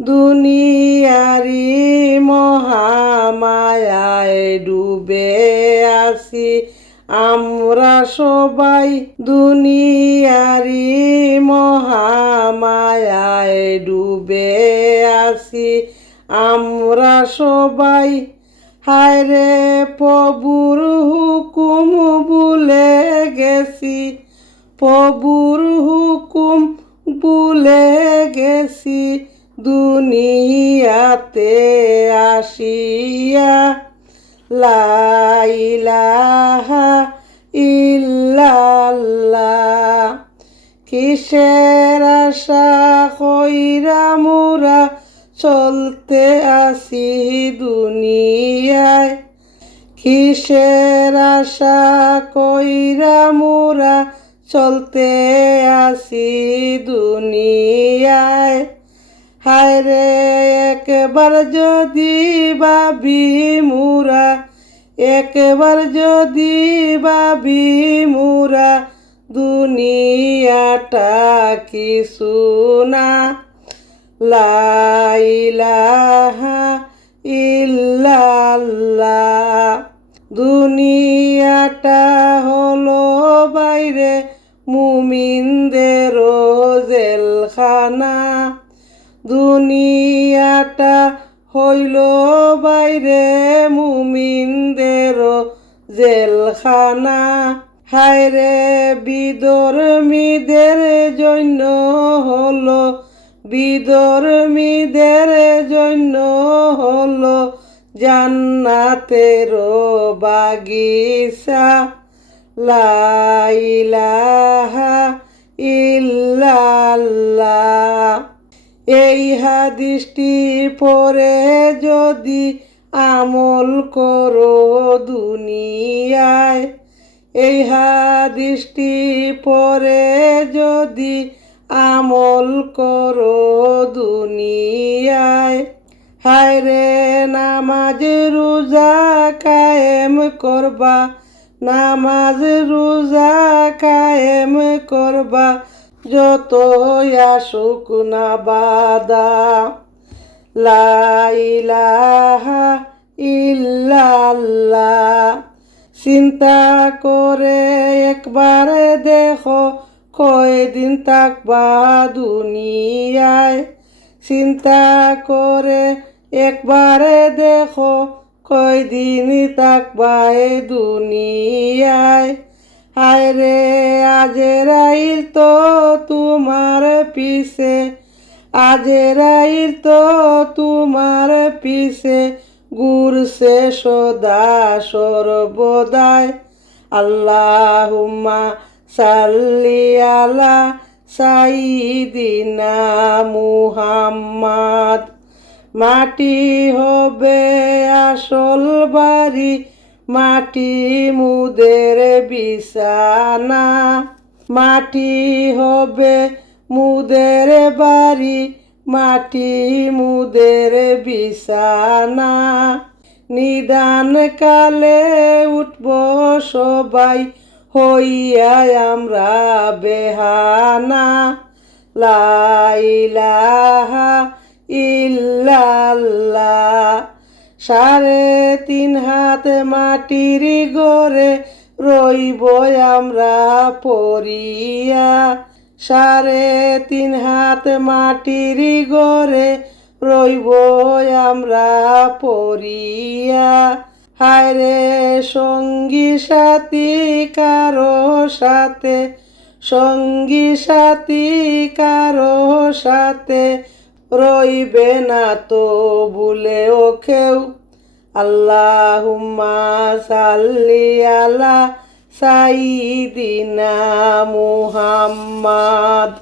দুনিয়ারি মহামায়ায় ডুবে আছি আমরা সবাই। দুনিয়ারি মহামায়ায় ডুবে আছি আমরা সবাই। হায়রে প্রভুর হুকুম ভুলে গেছি, প্রভুর হুকুম ভুলে গেছি দুনিয়াতে আসিয়া। লা ইলাহা ইল্লাল্লাহ। কিসের আশা কইরা মোরা চলতে আসি দুনিয়ায়, কিসের আশা কইরা মোরা চলতে আসি দুনিয়ায়। হায়রে একবার যদি ভাবি মোরা, একবার যদি ভাবি মোরা দুনিয়াটা কিছু না। লা ইলাহা ইল্লাল্লাহ। দুনিয়াটা হলো বাইরে মুমিনদের জেলখানা, দুনিয়াটা হইল বাইরে মুমিনদের জেলখানা। হায়রে বিধর্মীদের জন্য হলো, বিধর্মীদের জন্য হলো জান্নাতের বাগিচা। লা ইলাহা ইল্লাল্লাহ। এই হাদিসটি পড়ে যদি আমল করো দুনিয়ায়, এই হাদিসটি পড়ে যদি আমল করো দুনিয়ায়। হায়রে নামাজ রোজা কায়েম করবা, নামাজ রোজা কায়েম করবা যত আসুক না বাধা। লা ইলাহা ইল্লাল্লাহ। চিন্তা করে একবার দেখো কয়দিন থাকবা দুনিয়ায়, চিন্তা করে একবার দেখো কয়দিন থাকবা দুনিয়ায়। হায়রে আজরাইল তো তোমার পিছে, আজরাইল তো তোমার পিছে ঘুরছে সদা সর্বদাই। আল্লাহুম্মা সাল্লি আলা সাইয়্যিদিনা মুহাম্মাদ। মাটি হবে আসল বাড়ি, মাটি মুদের বিছানা, মাটি হবে মুদের বাড়ি, মাটি মুদের বিছানা। নিদান কালে উঠব সবাই হইয়া আমরা বেহানা। লা ইলাহা ইল্লাল্লাহ। 3.5 হাত মাটির ঘরে রইব আমরা পড়িয়া, 3.5 হাত মাটির ঘরে রইব আমরা পড়িয়া। হায়রে সঙ্গী সাথী কারো সাথে, সঙ্গী সাথী কারো সাথে রইবে না তো ভুলেও কেউ। আল্লাহুম্মা সাল্লি আলা সাইয়্যিদিনা মুহাম্মাদ।